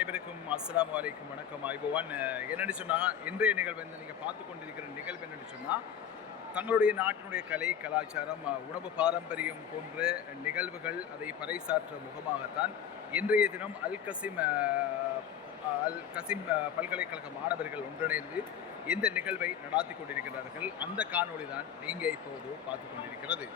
அனைவருக்கும் அஸ்ஸலாமு அலைக்கும் வணக்கம். ஐபோவான் என்னென்னு சொன்னால் இன்றைய நிகழ்வு வந்து நீங்கள் பார்த்து கொண்டிருக்கிற நிகழ்வு என்னென்னு சொன்னால் தங்களுடைய நாட்டினுடைய கலை கலாச்சாரம் உணவு பாரம்பரியம் போன்ற நிகழ்வுகள் அதை பறைசாற்ற முகமாகத்தான் இன்றைய தினம் அல் கசிம் பல்கலைக்கழக மாணவர்கள் ஒன்றிணைந்து இந்த நிகழ்வை நடாத்தி கொண்டிருக்கிறார்கள். அந்த காணொளி தான் நீங்கள் இப்போது பார்த்து கொண்டிருக்கிறது.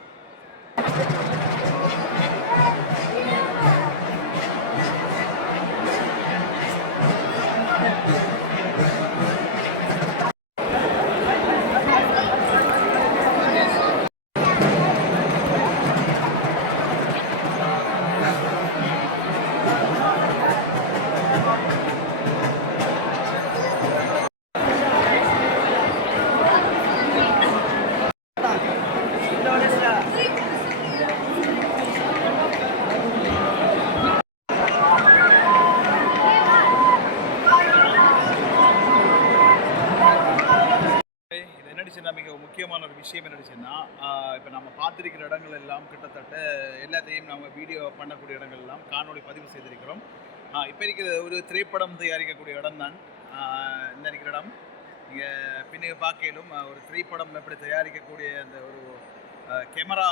மிக முக்கியமான ஒரு விஷயம் என்னச்சுன்னா, இப்போ நம்ம பார்த்துருக்கிற இடங்கள் எல்லாம் கிட்டத்தட்ட எல்லாத்தையும் நம்ம வீடியோ பண்ணக்கூடிய இடங்கள் எல்லாம் காணொலி பதிவு செய்திருக்கிறோம். இப்போ இருக்கிற ஒரு திரைப்படம் தயாரிக்கக்கூடிய இடம் தான் இந்த இருக்கிற இடம். நீங்கள் பின்னுக்கு பார்க்கலும் ஒரு திரைப்படம் எப்படி தயாரிக்கக்கூடிய அந்த ஒரு கேமரா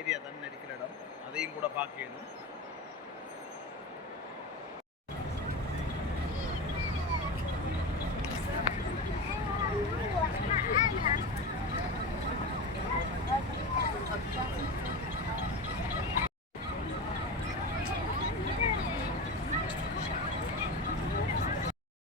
ஏரியா தான் இருக்கிற இடம், அதையும் கூட பார்க்கலும்.